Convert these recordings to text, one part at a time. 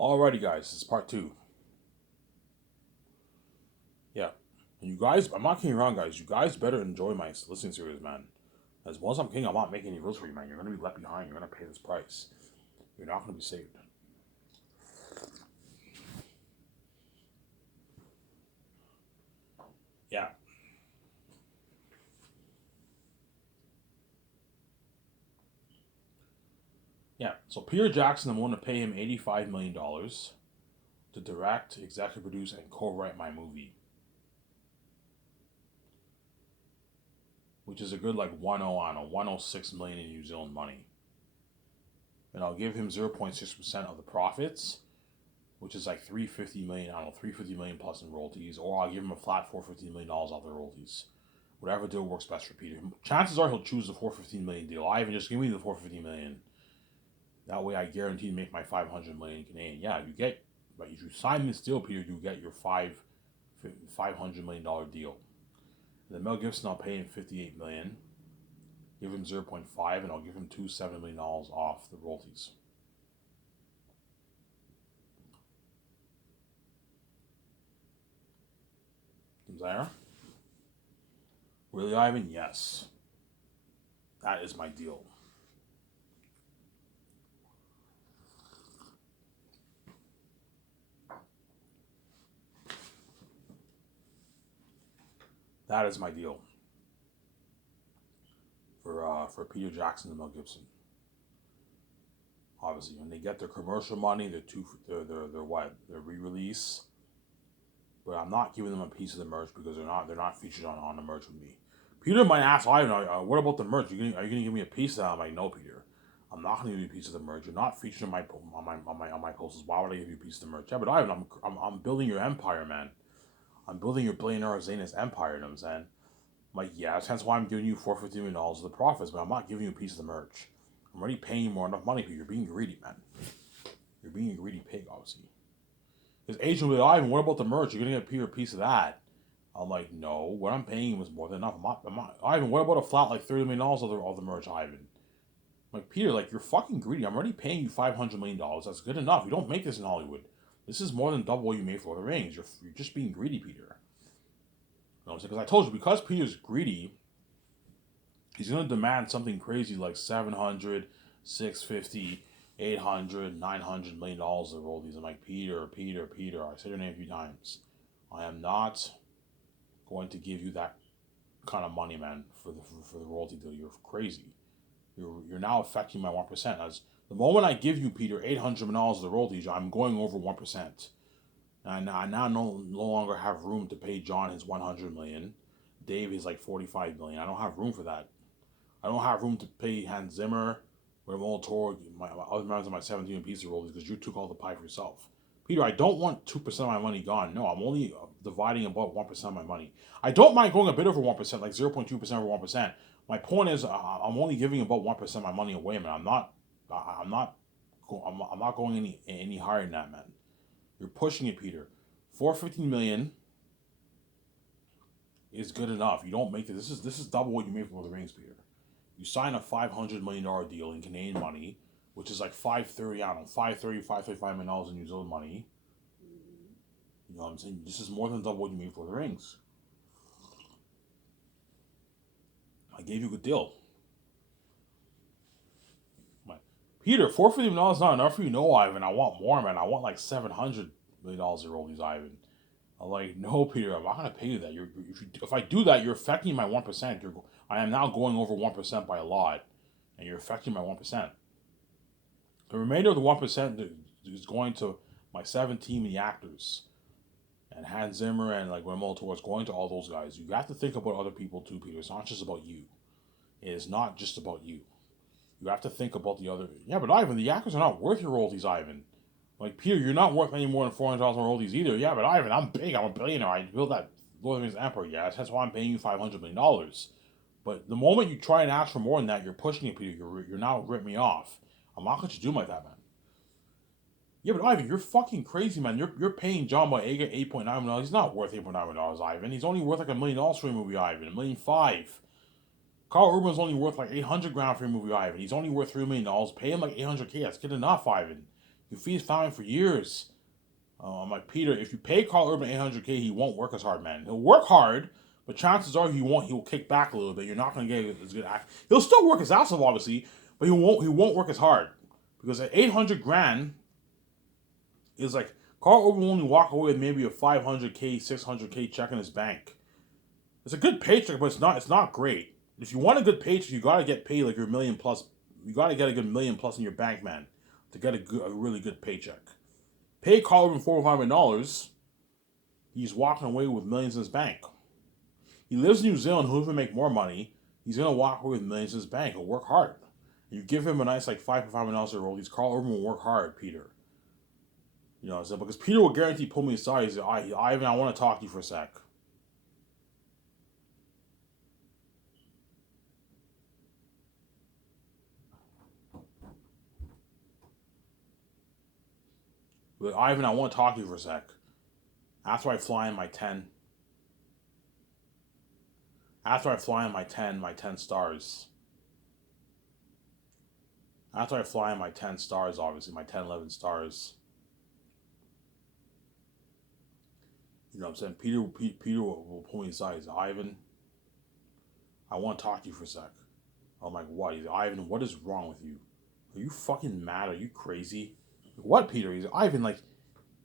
Alrighty, guys, this is part two. Yeah. And you guys, I'm not kidding around, guys. You guys better enjoy my listening series, man. As once I'm king, I'm not making any rules for you, man. You're going to be left behind. You're going to pay this price. You're not going to be saved. Yeah. Yeah. So Peter Jackson, I'm going to pay him $85 million to direct, executive produce, and co-write my movie. Which is a good like 106 million in New Zealand money. And I'll give him 0.6% of the profits, which is like 350 million, I don't know, 350 million plus in royalties, or I'll give him a flat $450 million off the royalties. Whatever deal works best for Peter. Chances are he'll choose the 415 million deal. I even just give me the 450 million. That way I guarantee to make my 500 million Canadian. Yeah, you get, but if you sign this deal, Peter, you get your $500 million deal. And then Mel Gibson, I'll pay him 58 million. Give him 0.5, and I'll give him $270 million off the royalties. There. Really, Ivan? Yes. That is my deal. That is my deal for Peter Jackson and Mel Gibson. Obviously, when they get their commercial money, their what their re-release. But I'm not giving them a piece of the merch because they're not featured on the merch with me. Peter might ask, Ivan, what about the merch? Are you gonna give me a piece of that? I'm like, no, Peter. I'm not gonna give you a piece of the merch. You're not featured on my posters. Why would I give you a piece of the merch? Yeah, but Ivan, I'm building your empire, man. I'm building your billionaire Zanus empire. You know what I'm saying? I'm like, yeah, that's why I'm giving you $450 million of the profits, but I'm not giving you a piece of the merch. I'm already paying you more enough money for you. You're being greedy, man. You're being a greedy pig, obviously. His agent will be like, Ivan, what about the merch? You're gonna get a piece of that. I'm like, no, what I'm paying him is more than enough. Ivan, what about a flat like $30 million of the merch, Ivan? I'm like, Peter, like, you're fucking greedy. I'm already paying you $500 million. That's good enough. You don't make this in Hollywood. This is more than double what you made for the rings. You're just being greedy, Peter. You know what I'm saying? Because I told you, because Peter's greedy, he's going to demand something crazy like 700, 650, 800, 900 million dollars of royalties. I'm like, Peter. I said your name a few times. I am not going to give you that kind of money, man, for the royalty deal. You're crazy. You're now affecting my 1%. As the moment I give you, Peter, $800 million of the royalties, I'm going over 1%. And I now no longer have room to pay John his 100 million. Dave is like 45 million. I don't have room for that. I don't have room to pay Hans Zimmer, Guillermo Toro, my other members of my 17 piece of royalties because you took all the pie for yourself. Peter, I don't want 2% of my money gone. No, I'm only dividing about 1% of my money. I don't mind going a bit over 1%, like 0.2% over 1%. My point is, I'm only giving about 1% of my money away, man. I'm not going any higher than that, man. You're pushing it, Peter. 415 million is good enough. You don't make it. This is double what you made for the rings, Peter. You sign a $500 million deal in Canadian money, which is like 530, I don't know, 530, $535 million in New Zealand money. You know what I'm saying? This is more than double what you made for the rings. I gave you a good deal. Peter, $450 million is not enough for you? No, Ivan. I want more, man. I want like $700 million to roll these, Ivan. I'm like, no, Peter, I'm not going to pay you that. If I do that, you're affecting my 1%. I am now going over 1% by a lot, and you're affecting my 1%. The remainder of the 1% is going to my 7 team and the actors. And Hans Zimmer and like Guillermo Toro is going to all those guys. You have to think about other people too, Peter. It's not just about you. It is not just about you. You have to think about the other. Yeah, but Ivan, the actors are not worth your royalties, Ivan. Like, Peter, you're not worth any more than $400,000 royalties either. Yeah, but Ivan, I'm big. I'm a billionaire. I built that Lord of the Rings Empire. Yeah, that's why I'm paying you $500 million. But the moment you try and ask for more than that, you're pushing it, Peter. You're now ripping me off. I'm not going to do like that, man. Yeah, but Ivan, you're fucking crazy, man. You're paying John Boyega $8.9 million. He's not worth $8.9 million, Ivan. He's only worth like $1 million for a movie, Ivan. $1.5 million. Carl Urban's only worth like 800 grand for a movie, Ivan. He's only worth $3 million. Pay him like 800K. That's good enough, Ivan. You feed his family for years. I'm like, Peter, if you pay Carl Urban $800K, he won't work as hard, man. He'll work hard, but chances are he won't. He will kick back a little bit. You're not going to get as good. He'll still work his ass off, obviously, but he won't. He won't work as hard because at 800 grand is like Carl Urban will only walk away with maybe a 500K, 600K check in his bank. It's a good paycheck, but it's not great. If you want a good paycheck, you gotta get paid like your million plus. You gotta get a good million plus in your bank, man, to get a really good paycheck. Pay Carl Urban $400, he's walking away with millions in his bank. He lives in New Zealand, he'll even make more money. He's gonna walk away with millions in his bank. He'll work hard. You give him a nice like $500 a roll. These Carl Urban will work hard, Peter. You know what I'm saying? Because Peter will guarantee pull me aside. He's like, Ivan, I want to talk to you for a sec. Like, Ivan, I want to talk to you for a sec. After I fly in my 10. After I fly in my 10 stars. After I fly in my 10 stars, obviously, my 10, 11 stars. You know what I'm saying? Peter will pull me aside. He's like, Ivan, I want to talk to you for a sec. I'm like, what? He's like, Ivan, what is wrong with you? Are you fucking mad? Are you crazy? What, Peter? He's like, Ivan, like,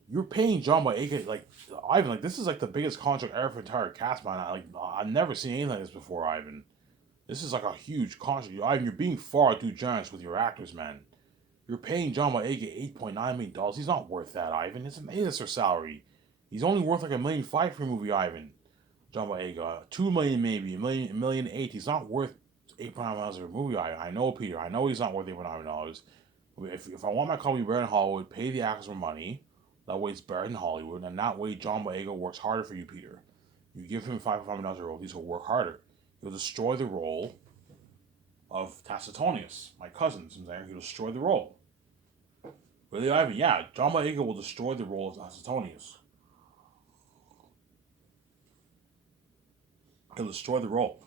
you're paying John Boyega, like, Ivan, like, this is like the biggest contract ever for entire cast, man. I've never seen anything like this before, Ivan. This is like a huge contract. Ivan, you're being far too generous with your actors, man. You're paying John Boyega $8.9 million. He's not worth that, Ivan. It's an A-lister salary. He's only worth like $1.5 million for a movie, Ivan. John Boyega, $2 million maybe, $1.8 million. He's not worth $8.9 million for a movie, Ivan. I know, Peter. I know he's not worth $8.9 million. If I want my company better in Hollywood, pay the actors more money. That way it's better in Hollywood, and that way John Boyega works harder for you, Peter. You give him $5 million a role, he'll work harder. He'll destroy the role of Tacitonius, my cousin. He'll destroy the role. Really, Ivan? Yeah, John Boyega will destroy the role of Tacitonius. He'll destroy the role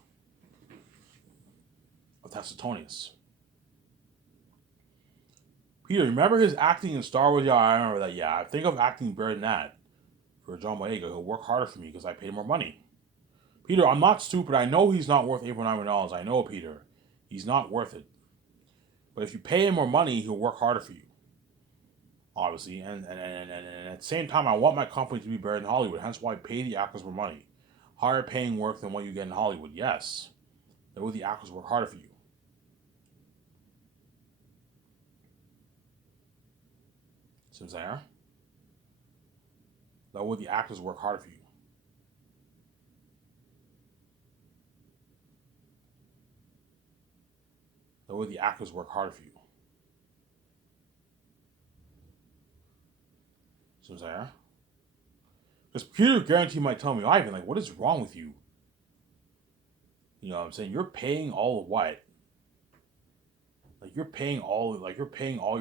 of Tacitonius. Peter, remember his acting in Star Wars? Yeah, I remember that. Yeah, I think of acting better than that for John Boyega. He'll work harder for me because I paid more money. Peter, I'm not stupid. I know he's not worth $8.9 million. I know, Peter. He's not worth it. But if you pay him more money, he'll work harder for you. Obviously. And at the same time, I want my company to be better than Hollywood. Hence why I pay the actors more money. Higher paying work than what you get in Hollywood. Yes. That way the actors work harder for you. See what I'm saying? That way the actors work harder for you. That way the actors work harder for you. See what I'm saying? Because Peter guarantee might tell me, Ivan, like, what is wrong with you? You know what I'm saying? You're paying all of what? You're paying all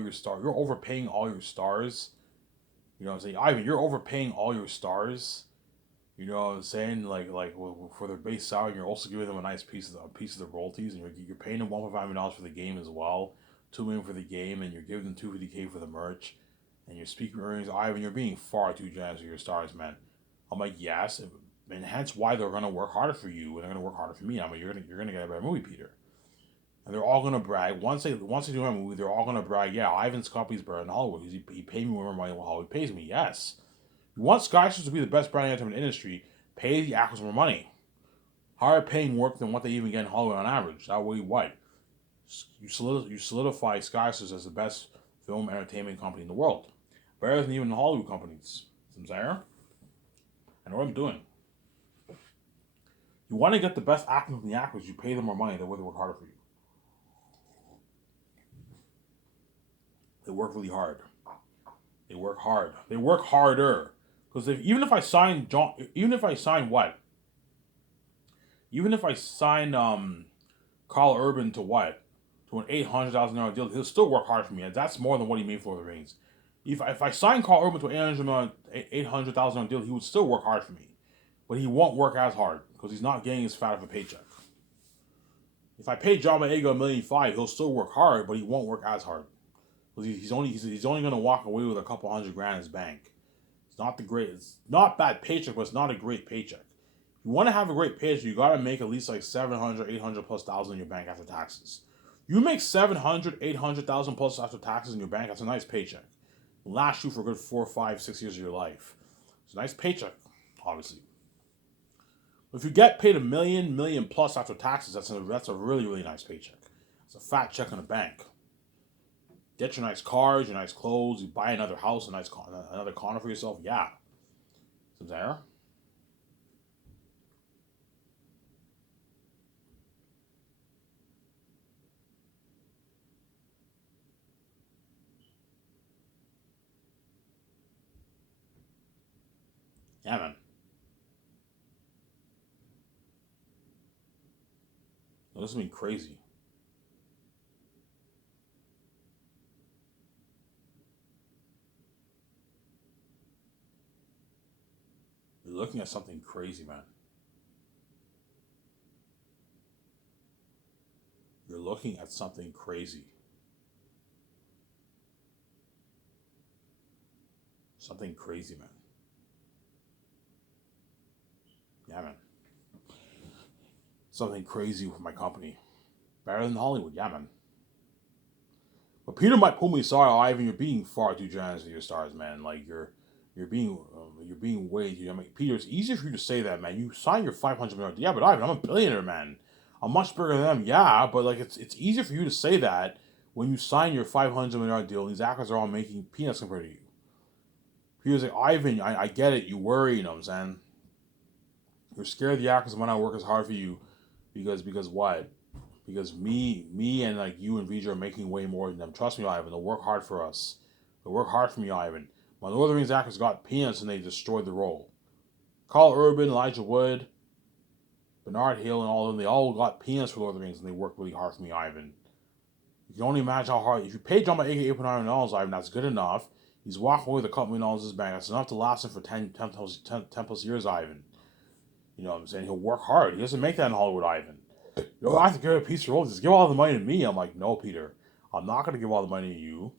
your stars. You're overpaying all your stars. You know what I'm saying? Ivan, you're overpaying all your stars. You know what I'm saying? Like for their base salary, you're also giving them a nice piece of the royalties, and you're paying them $1.5 million for the game as well, $2 million for the game, and you're giving them $250K for the merch, and your speaker earnings. Ivan, you're being far too generous with your stars, man. I'm like, yes, and hence why they're gonna work harder for you, and they're gonna work harder for me. I'm like, you're gonna get a better movie, Peter. And they're all gonna brag. Once they do my movie, they're all gonna brag. Yeah, Ivan's company's better than Hollywood. He paid me more money than Hollywood pays me. Yes. You want Skyscraper to be the best brand in the entertainment industry, pay the actors more money. Higher paying work than what they even get in Hollywood on average. That way, what? You solidify Skyscraper as the best film entertainment company in the world. Better than even the Hollywood companies. See what I'm saying? I know what I'm doing. You want to get the best acting from the actors, you pay them more money, that way they work harder for you. They work really hard. They work hard. They work harder. Because even if I sign what? Even if I sign Carl Urban to what? To an $800,000 deal, he'll still work hard for me. And that's more than what he made for the Rings. If I sign Carl Urban to an $800,000 deal, he would still work hard for me. But he won't work as hard because he's not getting as fat of a paycheck. If I pay John Boyega $1.5 million, he'll still work hard, but he won't work as hard. He's only going to walk away with a couple $100,000 in his bank. It's not bad paycheck, but it's not a great paycheck. If you want to have a great paycheck, you got to make at least like 700, 800 plus thousand in your bank after taxes. You make 700, 800,000 plus after taxes in your bank. That's a nice paycheck. It'll last you for a good 4, 5, 6 years of your life. It's a nice paycheck, obviously. But if you get paid $1 million plus after taxes, that's a really, really nice paycheck. It's a fat check in the bank. Get your nice cars, your nice clothes. You buy another house, another condo for yourself. Yeah, is there? Yeah, man. This has been crazy. You're looking at something crazy, man. You're looking at something crazy. Something crazy, man. Yeah, man. Something crazy with my company. Better than Hollywood, yeah, man. But Peter might pull me aside. Ivan, you're being far too generous with your stars, man. Like you're being way too. I mean, Peter, it's easier for you to say that, man. You signed your 500 million. Yeah, but Ivan, I'm a billionaire, man. I'm much bigger than them. Yeah, but like it's easier for you to say that when you sign your 500 million deal. And these actors are all making peanuts compared to you. Peter's like, Ivan, I get it. You worry, you know what I'm saying? You're scared the actors might not work as hard for you because what? Because me and like you and Vijay are making way more than them. Trust me, Ivan. They'll work hard for us. They'll work hard for me, Ivan. My Lord of the Rings actors got peanuts and they destroyed the role. Carl Urban, Elijah Wood, Bernard Hill, and all of them, they all got peanuts for Lord of the Rings and they worked really hard for me, Ivan. You can only imagine how hard. If you pay John Boyega $8.9 million, Ivan, that's good enough. He's walking away with a couple $1 million in his bank. That's enough to last him for 10 plus years, Ivan. You know what I'm saying? He'll work hard. He doesn't make that in Hollywood, Ivan. You know, I have to give a piece of roll. Just give all the money to me. I'm like, no, Peter. I'm not going to give all the money to you.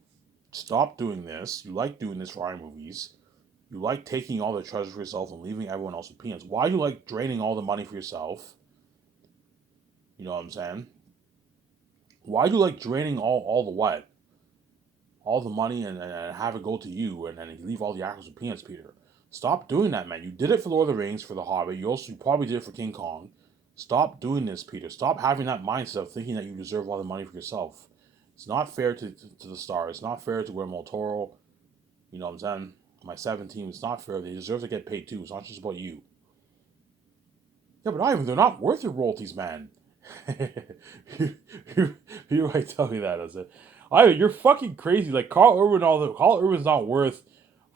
Stop doing this. You like doing this for our movies. You like taking all the treasure for yourself and leaving everyone else with peanuts. Why do you like draining all the money for yourself? You know what I'm saying? Why do you like draining all the what? All the money and have it go to you and then you leave all the actors with peanuts, Peter? Stop doing that, man. You did it for Lord of the Rings, for The Hobbit. You probably did it for King Kong. Stop doing this, Peter. Stop having that mindset of thinking that you deserve all the money for yourself. It's not fair to the stars. It's not fair to Guillermo del Toro. You know what I'm saying? My 17, it's not fair. They deserve to get paid too. It's not just about you. Yeah, but Ivan, they're not worth your royalties, man. You might tell me that. I said, Ivan, you're fucking crazy. Like Carl Urban's not worth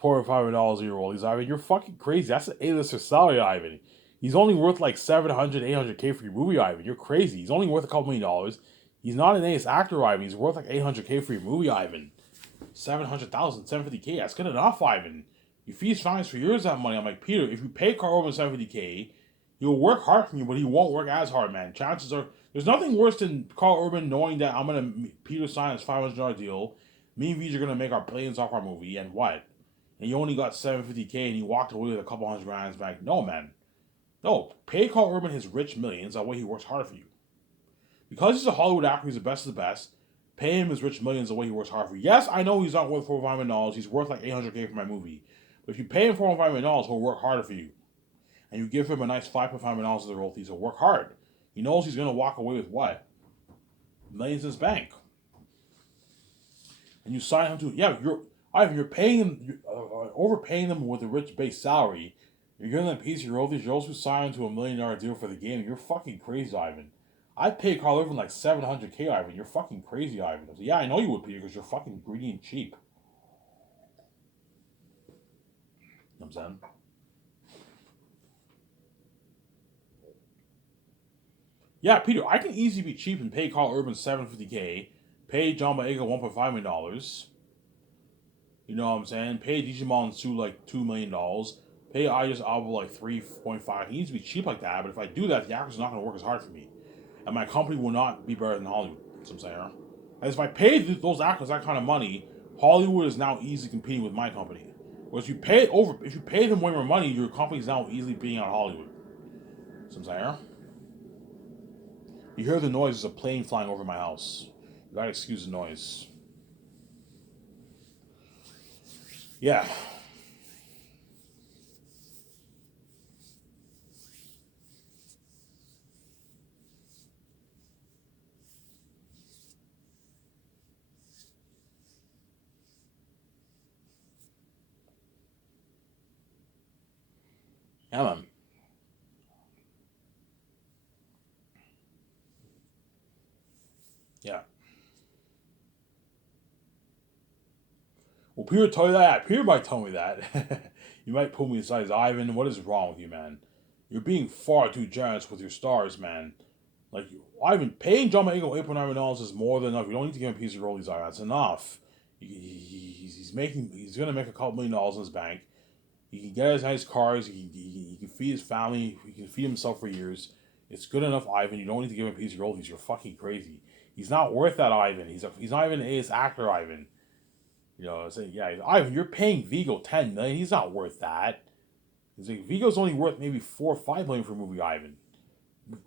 $400 or $500 a year royalties, Ivan. You're fucking crazy. That's an A-lister salary, Ivan. He's only worth like 700, 800K for your movie, Ivan. You're crazy. He's only worth a couple $1 million. He's not an A-list actor, Ivan. He's worth like 800K for your movie, Ivan. 700,000, 750K. That's good enough, Ivan. You feast fines for years that money. I'm like, Peter, if you pay Carl Urban 750K, he'll work hard for you, but he won't work as hard, man. Chances are, there's nothing worse than Carl Urban knowing that Peter sign his $500 deal. Me and Vij are gonna make our billions off our movie, and what? And you only got 750K, and you walked away with a couple $100,000 back. No, man. No, pay Carl Urban his rich millions. That way he works hard for you. Because he's a Hollywood actor, he's the best of the best. Pay him his rich millions the way he works hard for you. Yes, I know he's not worth $400 million. He's worth like 800K for my movie. But if you pay him $400 million, he'll work harder for you. And you give him a nice $5.5 million of the royalties, he'll work hard. He knows he's going to walk away with what? Millions in his bank. And you sign him to, yeah, you're paying him, overpaying them with a rich base salary. You're giving them a piece of your royalties. You're also signing to $1 million deal for the game. You're fucking crazy, Ivan. I'd pay Carl Urban like 700K, Ivan. You're fucking crazy, Ivan. I said, yeah, I know you would, Peter, because you're fucking greedy and cheap. You know what I'm saying? Yeah, Peter, I can easily be cheap and pay Carl Urban 750K, pay John Boyega $1.5 million. You know what I'm saying? Pay Digimon Sue like $2 million. Pay Idris Elba like 3.5. He needs to be cheap like that, but if I do that, the actor's not going to work as hard for me. And my company will not be better than Hollywood. That's what I'm saying. And if I pay those actors that kind of money, Hollywood is now easily competing with my company. Whereas if you pay them way more money, your company's now easily beating out Hollywood. Some saying, you hear the noise of a plane flying over my house. You gotta excuse the noise. Yeah. Yeah, man. Yeah. Well, Peter tell you that. Peter might tell me that. You might pull me aside. Ivan, what is wrong with you, man? You're being far too generous with your stars, man. Like, Ivan, paying John Michael $8.9 million is more than enough. You don't need to give him a piece of rollies. That's enough. He's gonna make a couple $1 million in his bank. He can get his nice cars. He can feed his family. He can feed himself for years. It's good enough, Ivan. You don't need to give him a piece of rollies. You're fucking crazy. He's not worth that, Ivan. He's not even an ace actor, Ivan. You know, saying, yeah, Ivan, you're paying Vigo $10 million. He's not worth that. He's like, Vigo's only worth maybe $4 or $5 million for a movie, Ivan.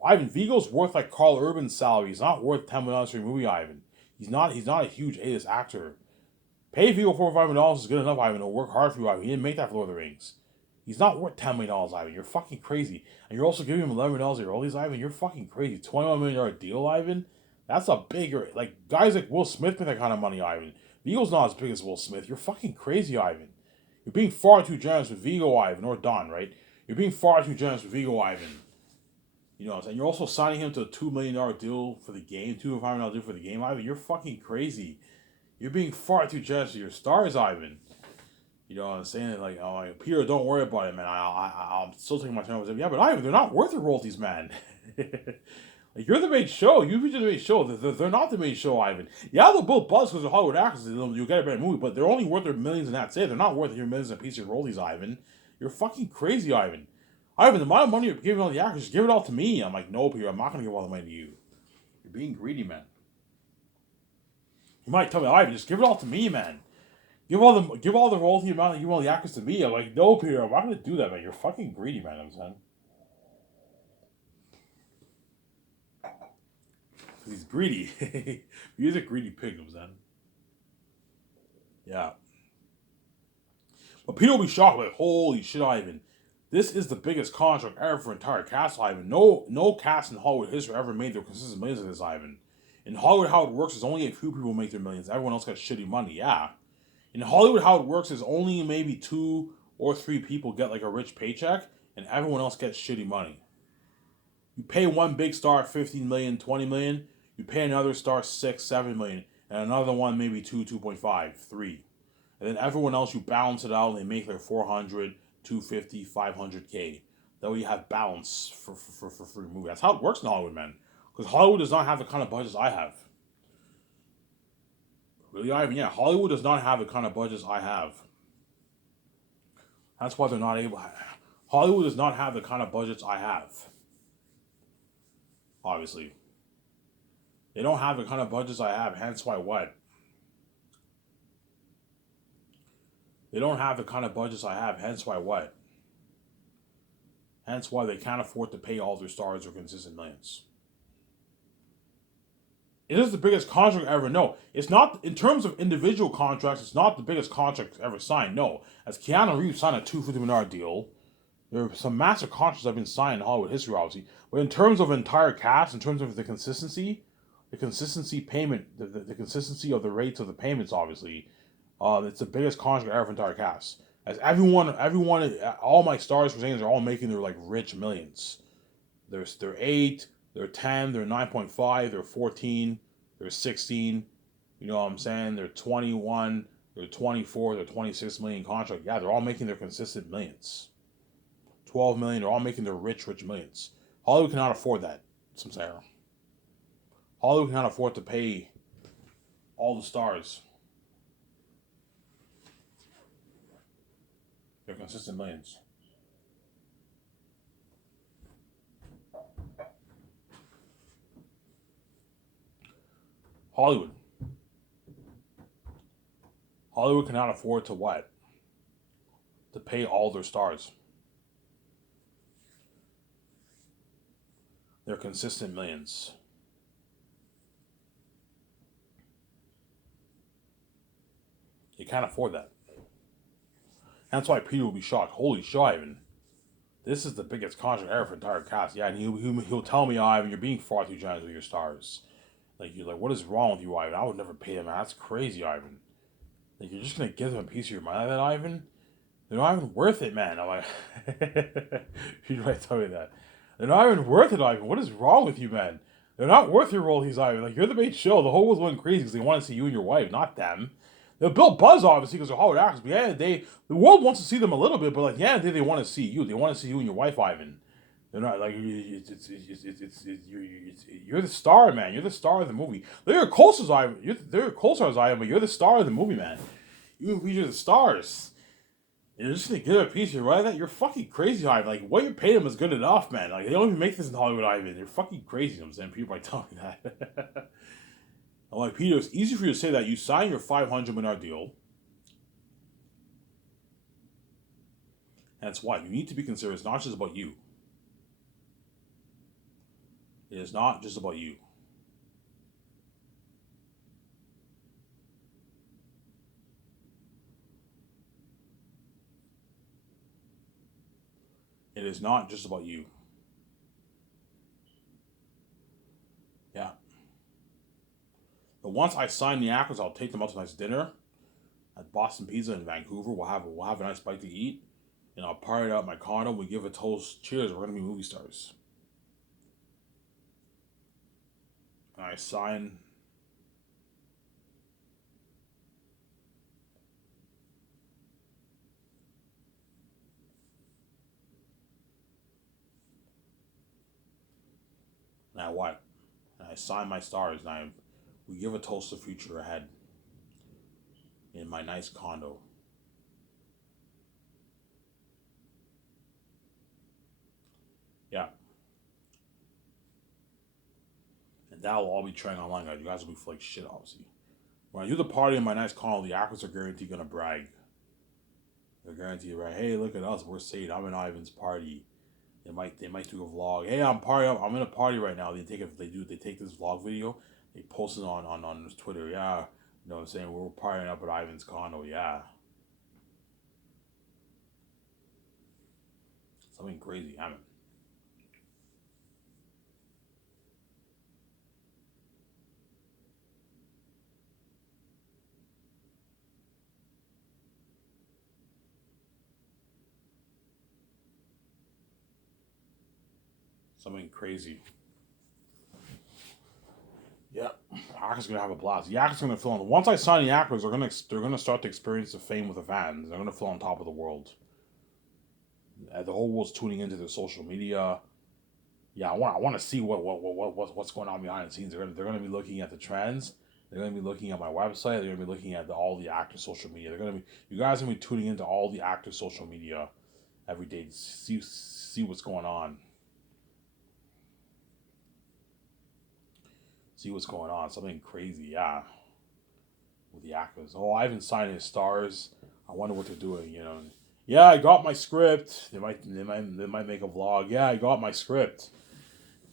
Ivan, Vigo's worth like Carl Urban's salary. He's not worth $10 million for a movie, Ivan. He's not a huge A-list actor. Pay Vigo $4 or $5 million is good enough, Ivan. He'll work hard for you, Ivan. He didn't make that for Lord of the Rings. He's not worth $10 million, Ivan. You're fucking crazy. And you're also giving him $11 million a year. Ivan, you're fucking crazy. $21 million deal, Ivan? That's a bigger, like, guys like Will Smith make that kind of money, Ivan. Vigo's not as big as Will Smith. You're fucking crazy, Ivan. You're being far too generous with Vigo, Ivan, or Don, right? You're being far too generous with Vigo, Ivan. You know what I'm saying? You're also signing him to a $2 million deal for the game, $2.5 million deal for the game, Ivan. You're fucking crazy. You're being far too generous with your stars, Ivan. You know what I'm saying? Like, oh, Peter, don't worry about it, man. I'm still taking my time. Yeah, but Ivan, they're not worth the royalties, man. Like, you're the main show. You've been the main show. They're not the main show, Ivan. Yeah, they'll build buzz because they're Hollywood actors. You'll get a better movie, but they're only worth their millions and that's it. They're not worth your millions and piece of royalties, Ivan. You're fucking crazy, Ivan. Ivan, the amount of money you're giving all the actors, just give it all to me. I'm like, no, Peter, I'm not going to give all the money to you. You're being greedy, man. You might tell me, Ivan, just give it all to me, man. Give all the royalty amount, give all the actors to me. I'm like, no, Peter, I'm not going to do that, man. You're fucking greedy, man. I'm saying. He's greedy. He's a greedy pig, I'm saying. Yeah. But Peter will be shocked, like, holy shit, Ivan. This is the biggest contract ever for entire cast, Ivan. No cast in Hollywood history ever made their consistent millions of this, Ivan. In Hollywood, how it works is only a few people make their millions. Everyone else got shitty money, yeah. In Hollywood, how it works is only maybe 2 or 3 people get like a rich paycheck, and everyone else gets shitty money. You pay one big star 15 million, 20 million, you pay another star 6, 7 million, and another one maybe 2, 2.5, 3. And then everyone else, you balance it out and they make like 400, 250, 500K. That way you have balance for your movie. That's how it works in Hollywood, man. Because Hollywood does not have the kind of budgets I have. Really, Ivan? Yeah, Hollywood does not have the kind of budgets I have. That's why they're not able. Hollywood does not have the kind of budgets I have. Obviously, they don't have the kind of budgets I have. Hence why what? They don't have the kind of budgets I have. Hence why what? Hence why they can't afford to pay all their stars or consistent millions. It is the biggest contract ever. No, it's not in terms of individual contracts. It's not the biggest contract ever signed. No, as Keanu Reeves signed a $250 million deal, there are some massive contracts that have been signed in Hollywood history, obviously. But in terms of entire cast, in terms of the consistency payment, the consistency of the rates of the payments, obviously, it's the biggest contract ever for entire cast. As all my stars for saying they're all making their like rich millions. They're 8, they're 10, they're 9.5, they're 14, they're 16. You know what I'm saying? They're 21, they're 24, they're 26 million contract. Yeah, they're all making their consistent millions. 12 million, they're all making their rich millions. Hollywood cannot afford that. Some say. Hollywood cannot afford to pay all the stars their consistent millions. Hollywood. Hollywood cannot afford to what? To pay all their stars. They're consistent millions. You can't afford that. That's why Peter will be shocked. Holy shit, Ivan. This is the biggest contract ever for entire cast. Yeah, and he'll tell me, Ivan, you're being far too generous with your stars. Like, you're like, what is wrong with you, Ivan? I would never pay them. That's crazy, Ivan. Like, you're just going to give them a piece of your mind like that, Ivan? They're not even worth it, man. I'm like, you might tell me that. They're not even worth it, Ivan. What is wrong with you, man? They're not worth your royalties, Ivan. Like, you're the main show. The whole world's going crazy because they want to see you and your wife, not them. They'll build buzz, obviously, because they're Hollywood actors. But yeah, the world wants to see them a little bit, but like, yeah, they want to see you. They want to see you and your wife, Ivan. They're not like you're the star, man. You're the star of the movie. They're your co-stars, Ivan. They're your co-stars, Ivan, but you're the star of the movie, man. You're the stars. You're just gonna give a piece of your right that you're fucking crazy, Ivan. Like what you're paying them is good enough, man. Like they don't even make this in Hollywood, Ivan. They're fucking crazy. You know what I'm saying people might tell me that. I'm like Peter. It's easy for you to say that you signed your $500 million deal. And it's what you need to be considered. It's not just about you. It is not just about you. It is not just about you. Yeah. But once I sign the actors, I'll take them out to a nice dinner at Boston Pizza in Vancouver. We'll have a nice bite to eat. And I'll party out my condo. We give a toast. Cheers. We're gonna be movie stars. And I sign. And I what? And I sign my stars. And we give a toast to the future ahead. In my nice condo. Yeah. And that will all be trending online, guys. You guys will be like shit, obviously. When I do the party in my nice condo, the actors are guaranteed gonna brag. They're guaranteed, right? Hey, look at us. We're saved. I'm in Ivan's party. They might do a vlog. Hey, I'm in a party right now. They take this vlog video, they post it on Twitter. Yeah, you know what I'm saying? We're partying up at Ivan's condo. Yeah, something crazy. I mean, something crazy. Yeah, actors gonna have a blast. The actors gonna feel on. Once I sign the actors, they're gonna start to experience the fame with the fans. They're gonna feel on top of the world. The whole world's tuning into their social media. Yeah, I want to see what's going on behind the scenes. They're gonna be looking at the trends. They're gonna be looking at my website. They're gonna be looking at all the actors' social media. You guys are gonna be tuning into all the actors' social media every day to see what's going on. See what's going on. Something crazy, yeah, with the actors. Oh, I haven't signed his stars. I wonder what they're doing. Yeah, I got my script. They might make a vlog. Yeah, I got my script.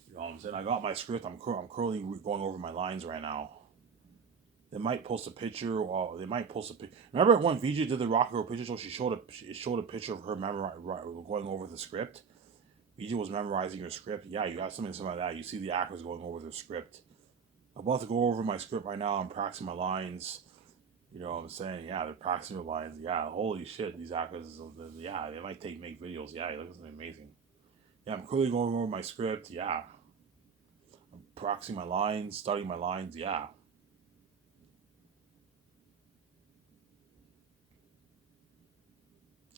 You know what I'm saying? I got my script. I'm currently going over my lines right now. They might post a picture, or they might post a picture. Remember when VJ did the Rocky Horror Picture Show? She showed a picture of her going over the script. VJ was memorizing her script. Yeah, you have something like that. You see the actors going over their script. I'm about to go over my script right now. I'm practicing my lines. You know what I'm saying? Yeah, they're practicing their lines. Yeah, holy shit, these actors. Yeah, they might make videos. Yeah, it looks amazing. Yeah, I'm currently going over my script. Yeah, I'm practicing my lines, studying my lines. Yeah,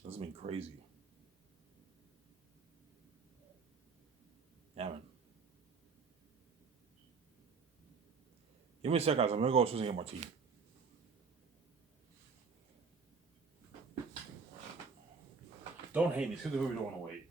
this has been crazy. Yeah, man. Give me a sec, guys. I'm gonna go upstairs and get more tea. Don't hate me. It's because we don't want to wait.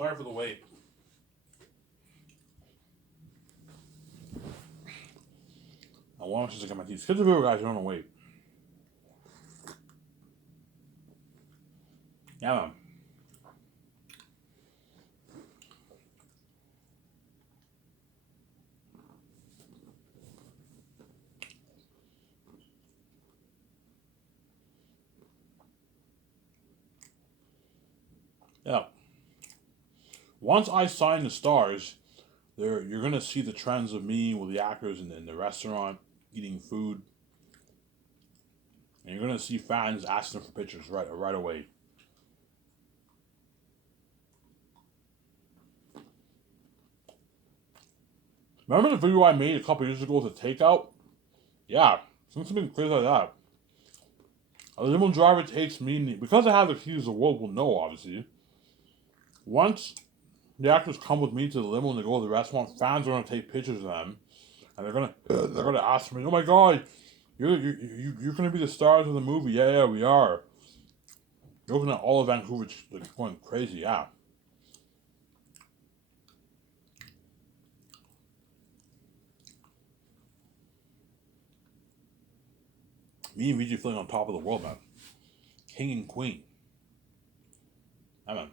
Sorry for the wait. I want to get my teeth. Skip the video, guys. You don't want to wait. Yeah, man. Yeah. Once I sign the stars, you're gonna see the trends of me with the actors in the restaurant eating food, and you're gonna see fans asking for pictures right away. Remember the video I made a couple years ago with the takeout? Yeah, something crazy like that. A limo driver takes me because I have the keys. The world will know, obviously. Once the actors come with me to the limo and they go to the restaurant, fans are gonna take pictures of them, and they're gonna ask me, "Oh my god, you're gonna be the stars of the movie?" Yeah, we are. You're looking at all of Vancouver like going crazy. Yeah. Me and VJ feeling on top of the world, man. King and queen. Yeah, man.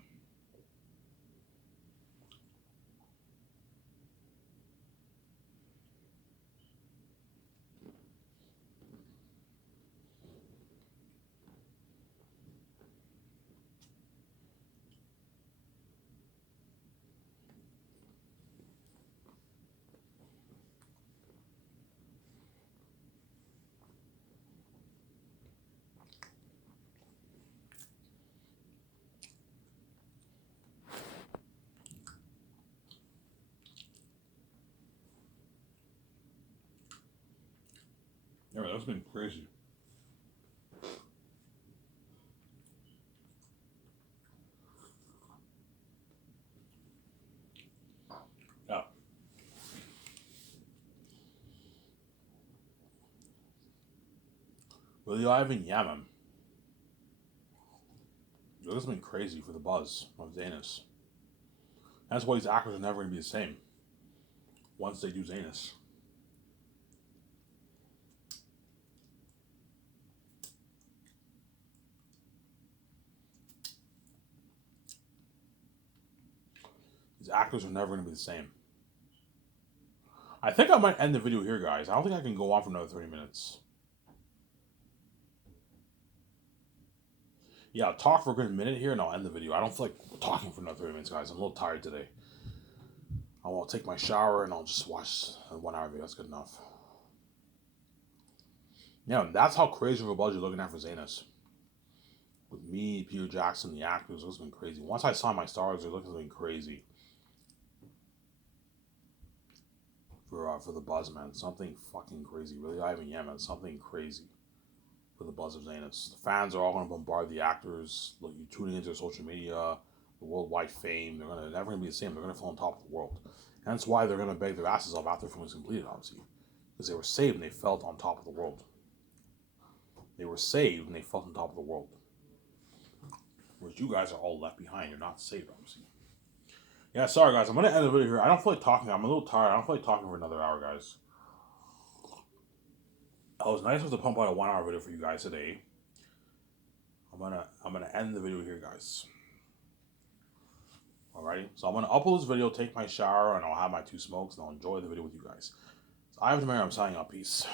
Yeah, man, that's been crazy. Yeah. Really, Ivan? Yeah, man. This has been crazy for the buzz of Zanus. That's why these actors are never going to be the same once they do Zanus. These actors are never going to be the same. I think I might end the video here, guys. I don't think I can go on for another 30 minutes. Yeah, I'll talk for a good minute here and I'll end the video. I don't feel like talking for another 30 minutes, guys. I'm a little tired today. I will take my shower and I'll just watch a 1 hour video. That's good enough. Yeah, that's how crazy of a buzz you're looking at for Zanus. With me, Peter Jackson, the actors, it's been crazy. Once I saw my stars, they're looking crazy. For the buzz, man. Something fucking crazy. Really, Ivan, yeah, man. Something crazy for the buzz of Zanus. The fans are all going to bombard the actors. Look, you tuning into their social media, the worldwide fame. They're never going to be the same. They're going to feel on top of the world. And that's why they're going to beg their asses off after the film is completed, obviously. Because they were saved and they felt on top of the world. They were saved and they felt on top of the world. Whereas you guys are all left behind. You're not saved, obviously. Yeah, sorry, guys. I'm going to end the video here. I don't feel like talking. I'm a little tired. I don't feel like talking for another hour, guys. I was nice enough to pump out a 1 hour video for you guys today. I'm gonna end the video here, guys. Alrighty, so I'm gonna upload this video, take my shower, and I'll have my 2 smokes, and I'll enjoy the video with you guys. So I have to I'm signing out. Peace.